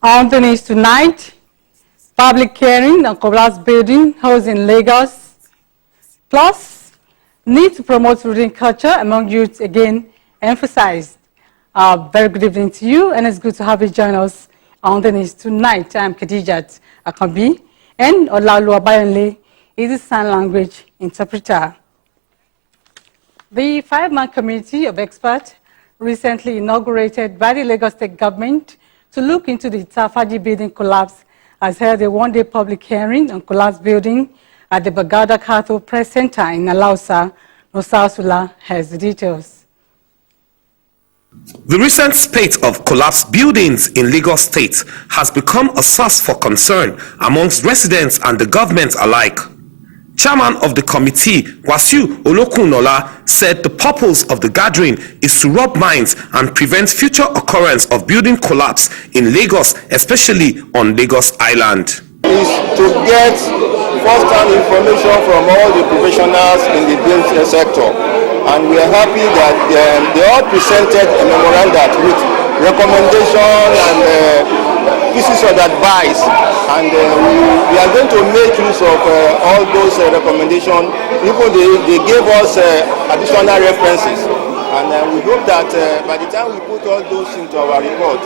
On the news tonight, public hearing on collapsed building held in Lagos. Plus, need to promote reading culture among youth again emphasized. Very good evening to you, and it's good to have you join us on the news tonight. I'm Khadijat Akambi, and Olaoluwa Bayonle is the sign language interpreter. The 5-man committee of experts recently inaugurated by the Lagos State government to look into the Itafaji building collapse has held a one-day public hearing on collapsed building at the Bagauda Kato Press Center in Alausa. Nosa Osula has the details. The recent spate of collapsed buildings in Lagos State has become a source for concern amongst residents and the government alike. Chairman of the committee, Wasiu Olokunola, said the purpose of the gathering is to rub minds and prevent future occurrence of building collapse in Lagos, especially on Lagos Island. Is to get first-hand information from all the professionals in the building sector, and we are happy that they all presented a memorandum with recommendation and pieces of advice, and we are going to make use of all those recommendations. Even they gave us additional references, and we hope that by the time we put all those into our report,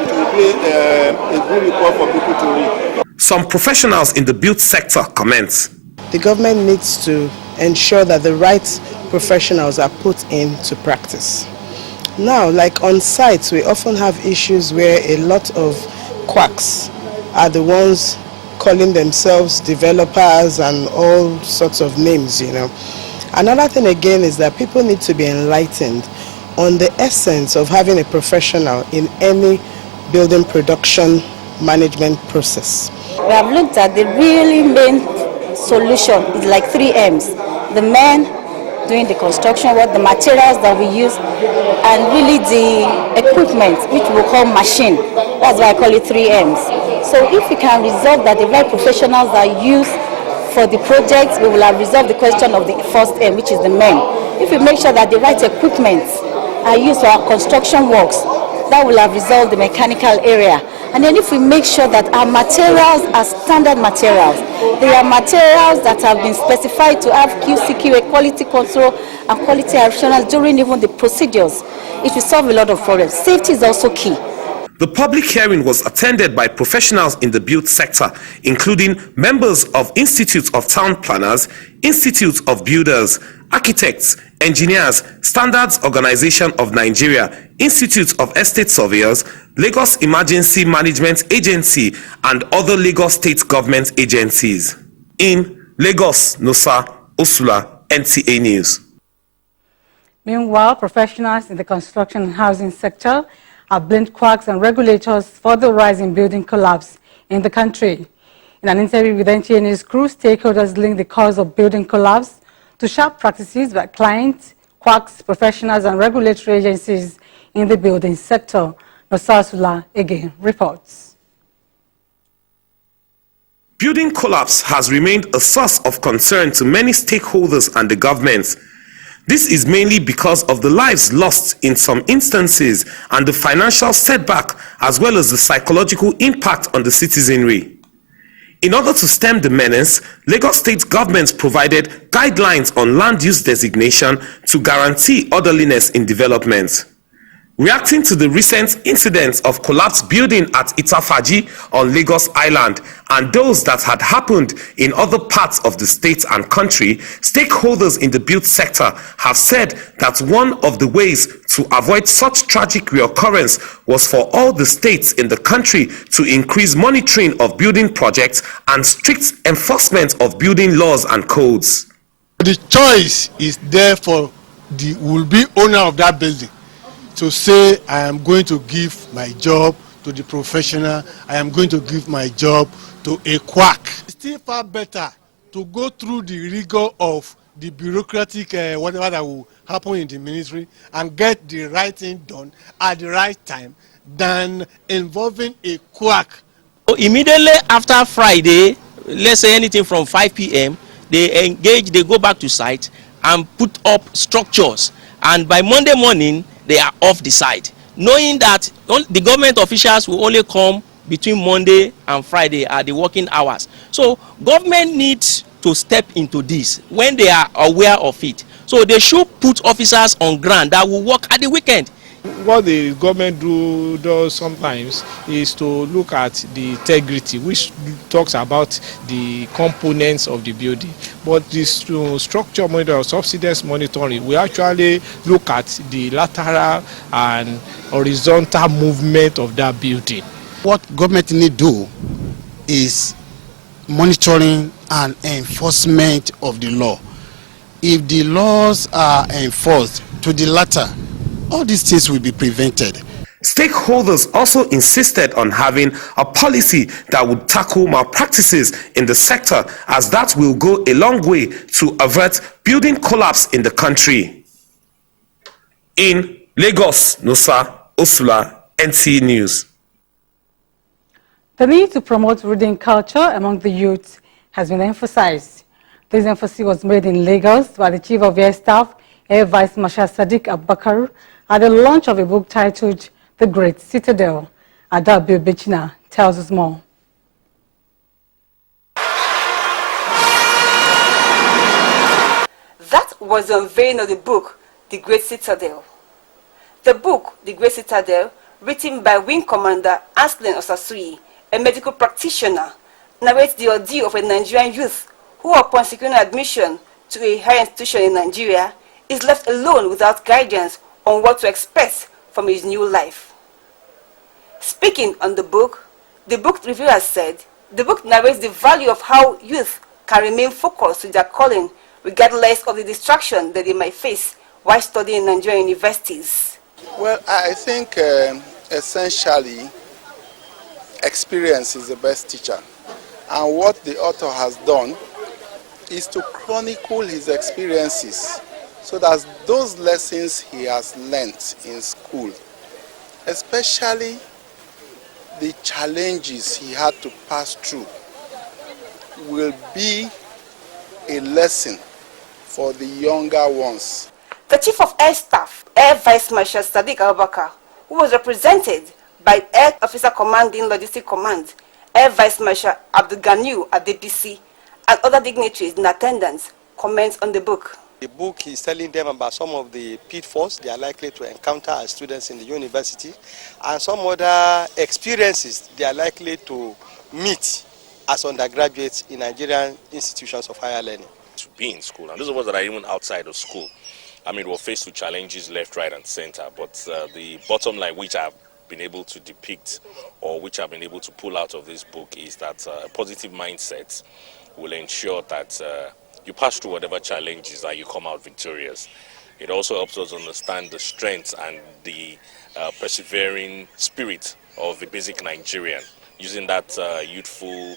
it will be a good report for people to read. Some professionals in the build sector comment. The government needs to ensure that the right professionals are put into practice. Now, like on sites, we often have issues where a lot of quacks are the ones calling themselves developers and all sorts of names, you know. Another thing again is that people need to be enlightened on the essence of having a professional in any building production management process. We have looked at the really main solution is like 3 M's. The men doing the construction work, the materials that we use, and really the equipment, which we call machine. That's why I call it 3 M's. So if we can resolve that the right professionals are used for the projects, we will have resolved the question of the first M, which is the men. If we make sure that the right equipment are used for our construction works, that will have resolved the mechanical area. And then if we make sure that our materials are standard materials, they are materials that have been specified to have QCQA, quality control and quality assurance during even the procedures, it will solve a lot of problems. Safety is also key. The public hearing was attended by professionals in the build sector, including members of Institutes of Town Planners, Institutes of Builders, Architects, Engineers, Standards Organization of Nigeria, Institute of Estate Surveyors, Lagos Emergency Management Agency, and other Lagos State government agencies. In Lagos, Nosa Osula, NTA News. Meanwhile, professionals in the construction and housing sector have blamed quacks and regulators for the rise in building collapse in the country. In an interview with NTA News crew, stakeholders linked the cause of building collapse to sharp practices by clients, quacks, professionals, and regulatory agencies in the building sector. Nosa Osula again reports. Building collapse has remained a source of concern to many stakeholders and the government. This is mainly because of the lives lost in some instances and the financial setback, as well as the psychological impact on the citizenry. In order to stem the menace, Lagos State government provided guidelines on land use designation to guarantee orderliness in development. Reacting to the recent incidents of collapsed building at Itafaji on Lagos Island and those that had happened in other parts of the state and country, stakeholders in the build sector have said that one of the ways to avoid such tragic reoccurrence was for all the states in the country to increase monitoring of building projects and strict enforcement of building laws and codes. The choice is there for the will-be owner of that building. to say I am going to give my job to the professional, I am going to give my job to a quack. It's still far better to go through the rigor of the bureaucratic whatever that will happen in the ministry and get the right thing done at the right time than involving a quack. So immediately after Friday, let's say anything from 5 p.m., they engage, they go back to site and put up structures. And by Monday morning, they are off the site, knowing that the government officials will only come between Monday and Friday at the working hours. So government needs to step into this when they are aware of it. So they should put officers on ground that will work at the weekend. What the government does sometimes is to look at the integrity, which talks about the components of the building. But this structure monitoring or subsidence monitoring, we actually look at the lateral and horizontal movement of that building. What government need to do is monitoring and enforcement of the law. If the laws are enforced to the latter, all these things will be prevented. Stakeholders also insisted on having a policy that would tackle malpractices in the sector, as that will go a long way to avert building collapse in the country. In Lagos, Nusa Osula, NTA News. The need to promote reading culture among the youth has been emphasized. This emphasis was made in Lagos by the Chief of Air Staff, Air Vice Marshal Sadiq Abubakar, at the launch of a book titled The Great Citadel. Adabi Bechina tells us more. That was the unveiling of the book, The Great Citadel. The book, The Great Citadel, written by Wing Commander Anslin Osasui, a medical practitioner, narrates the ordeal of a Nigerian youth who, upon securing admission to a higher institution in Nigeria, is left alone without guidance on what to expect from his new life. Speaking on the book reviewer said, the book narrates the value of how youth can remain focused to their calling regardless of the distraction that they might face while studying in Nigerian universities. Well, I think essentially experience is the best teacher. And what the author has done is to chronicle his experiences so that those lessons he has learnt in school, especially the challenges he had to pass through, will be a lesson for the younger ones. The Chief of Air Staff, Air Vice Marshal Sadiq Abubakar, who was represented by Air Officer Commanding Logistic Command, Air Vice Marshal Abdul Ganiu Adebisi, and other dignitaries in attendance, comments on the book. The book is telling them about some of the pitfalls they are likely to encounter as students in the university and some other experiences they are likely to meet as undergraduates in Nigerian institutions of higher learning. To be in school, and those of us that are even outside of school, I mean, we're faced with challenges left, right, and center, but the bottom line which I've been able to depict or which I've been able to pull out of this book is that a positive mindset will ensure that you pass through whatever challenges and you come out victorious. It also helps us understand the strengths and the persevering spirit of the basic Nigerian, using that youthful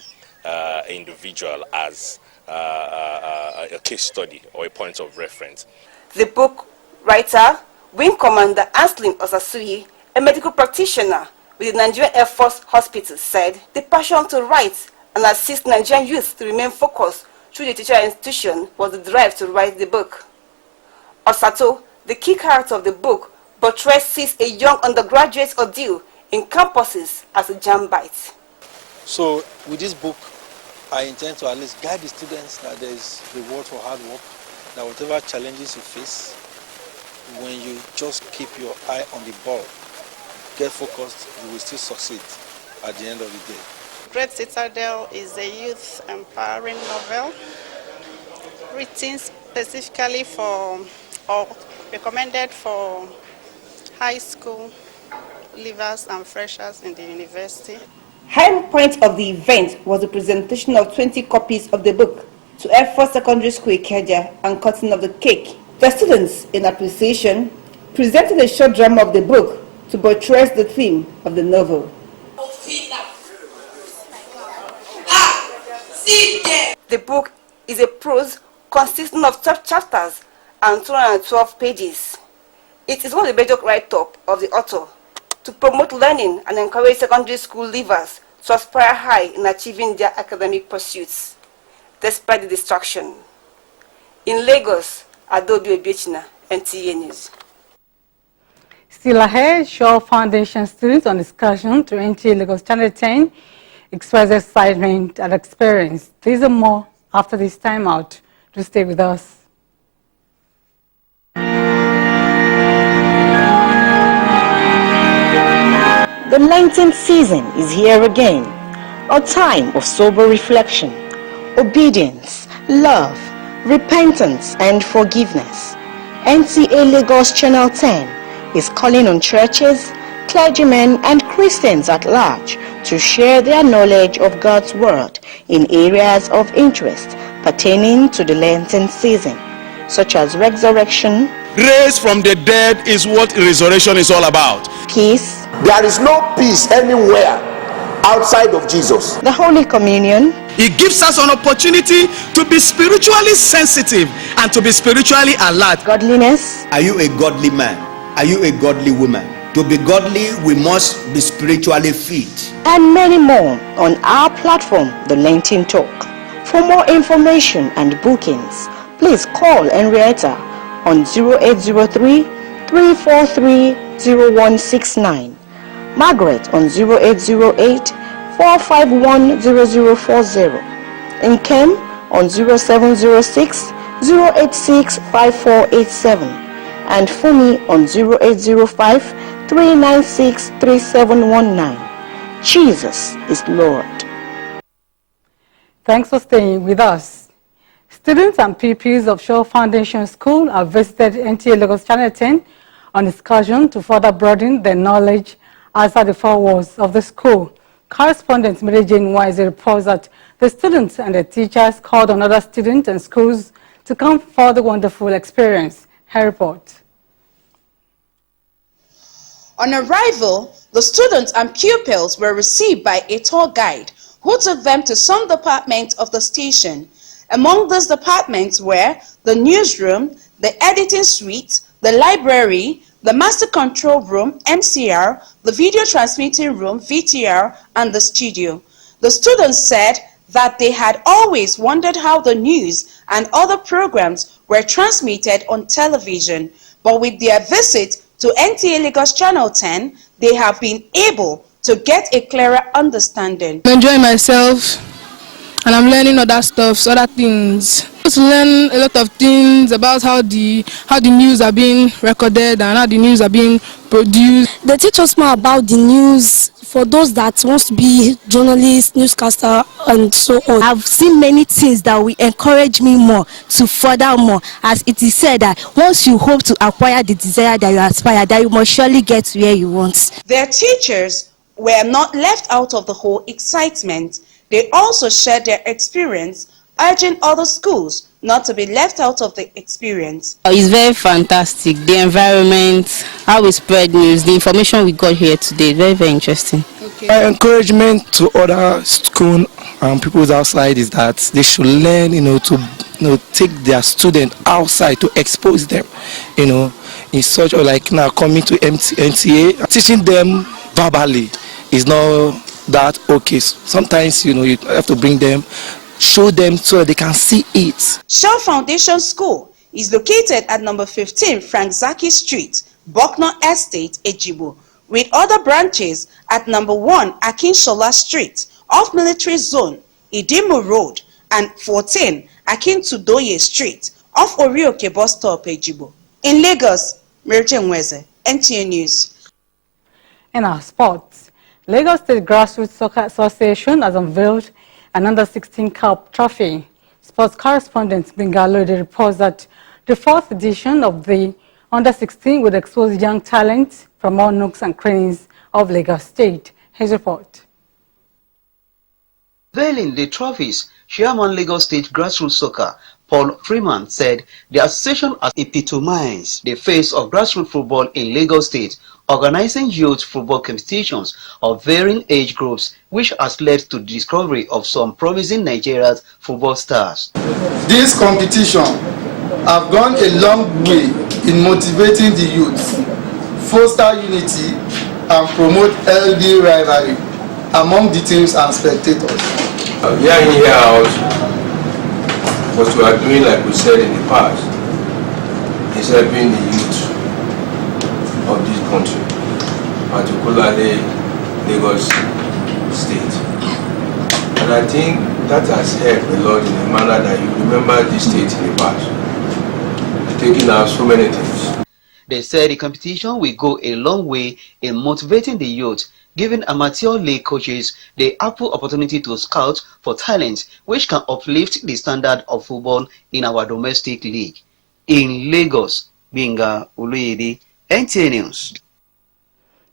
individual as a case study or a point of reference. The book writer, Wing Commander Anslin Osasui, a medical practitioner with the Nigerian Air Force Hospital, said the passion to write and assist Nigerian youth to remain focused through the teacher institution was the drive to write the book. Osato, the key character of the book, portrays a young undergraduate's ordeal in campuses as a jam-bite. So with this book, I intend to at least guide the students that there is reward for hard work, that whatever challenges you face, when you just keep your eye on the ball, get focused, you will still succeed at the end of the day. Great Citadel is a youth empowering novel written specifically for or recommended for high school leavers and freshers in the university. High point of the event was the presentation of 20 copies of the book to Air Force Secondary School Ikeja and cutting of the cake. The students, in appreciation, presented a short drama of the book to buttress the theme of the novel. The book is a prose consisting of 12 chapters and 212 pages. It is one of the major write-up of the author to promote learning and encourage secondary school leavers to aspire high in achieving their academic pursuits, despite the distraction. In Lagos, Adobe Obiechina, NTA News. Still ahead, Shaw Foundation students on excursion to NTA Lagos Channel 10 express excitement and experience. These and more after this time out. Do stay with us. The Lenten season is here again, a time of sober reflection, obedience, love, repentance, and forgiveness. NTA Lagos Channel 10 is calling on churches, clergymen, and Christians at large to share their knowledge of God's Word in areas of interest pertaining to the Lenten season, such as resurrection. Raised from the dead is what resurrection is all about. Peace. There is no peace anywhere outside of Jesus. The Holy Communion. It gives us an opportunity to be spiritually sensitive and to be spiritually alert. Godliness. Are you a godly man? Are you a godly woman? To be godly, we must be spiritually fit. And many more on our platform, The Lenten Talk. For more information and bookings, please call Henrietta on 0803 343 0169. Margaret on 0808 451 0040. And Ken on 0706 086 5487. And Fumi on 0805 396 3719. Jesus is Lord. Thanks for staying with us. Students and pupils of Shaw Foundation School have visited NTA Lagos Channel 10 on excursion to further broaden their knowledge outside the four walls of the school. Correspondent Mary Jane Wise reports that the students and the teachers called on other students and schools to come for the wonderful experience. Her report. On arrival, the students and pupils were received by a tour guide who took them to some departments of the station. Among those departments were the newsroom, the editing suite, the library, the master control room, MCR, the video transmitting room, VTR, and the studio. The students said that they had always wondered how the news and other programs were transmitted on television, but with their visit to NTA Lagos Channel 10, they have been able to get a clearer understanding. I'm enjoying myself and I'm learning other stuff, other things. To learn a lot of things about how the news are being recorded and how the news are being produced. They teach us more about the news for those that wants to be journalists, newscaster, and so on. I've seen many things that will encourage me more to further more, as it is said that once you hope to acquire the desire that you aspire, that you must surely get to where you want. Their teachers were not left out of the whole excitement. They also shared their experience, urging other schools not to be left out of the experience. It's very fantastic. The environment, how we spread news, the information we got here today, very, very interesting. My encouragement to other school and people outside is that they should learn, to take their students outside to expose them, in such like now coming to NTA, teaching them verbally is not that okay. Sometimes you have to bring them, show them so that they can see it. Shaw Foundation School is located at number 15 Frank Zaki Street, Bucknor Estate, Ejibo, with other branches at number 1 Akinshola Street, off Military Zone, Idimo Road, and 14 Akintudoye Street, off Orioke Bus Stop, Ejibo. In Lagos, Merchen Weze, NTA News. In our sports, Lagos State Grassroots Soccer Association has unveiled an Under-16 Cup trophy. Sports correspondent Bengalode reports that the 4th edition of the Under-16 will expose young talents from all nooks and crannies of Lagos State. His report. Unveiling the trophies, Chairman Lagos State Grassroots Soccer, Paul Freeman said the association has epitomized the face of grassroots football in Lagos State, organizing youth football competitions of varying age groups, which has led to the discovery of some promising Nigerian football stars. This competition have gone a long way in motivating the youth, foster unity, and promote healthy rivalry among the teams and spectators. Here in house, what we are doing, like we said in the past, is helping the youth of this country, particularly Lagos State. And I think that has helped a lot in a manner that you remember this state in the past, taking out so many things. They said the competition will go a long way in motivating the youth, giving amateur league coaches the ample opportunity to scout for talent which can uplift the standard of football in our domestic league. In Lagos, Binga Uluyede, NTA News.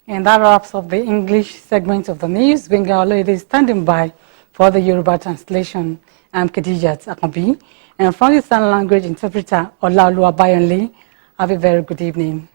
And that wraps up the English segment of the news. Binga Uluyede is standing by for the Yoruba translation. I'm Khadijat Akabi, and from the sign language interpreter Olaoluwa Bayonle. Have a very good evening.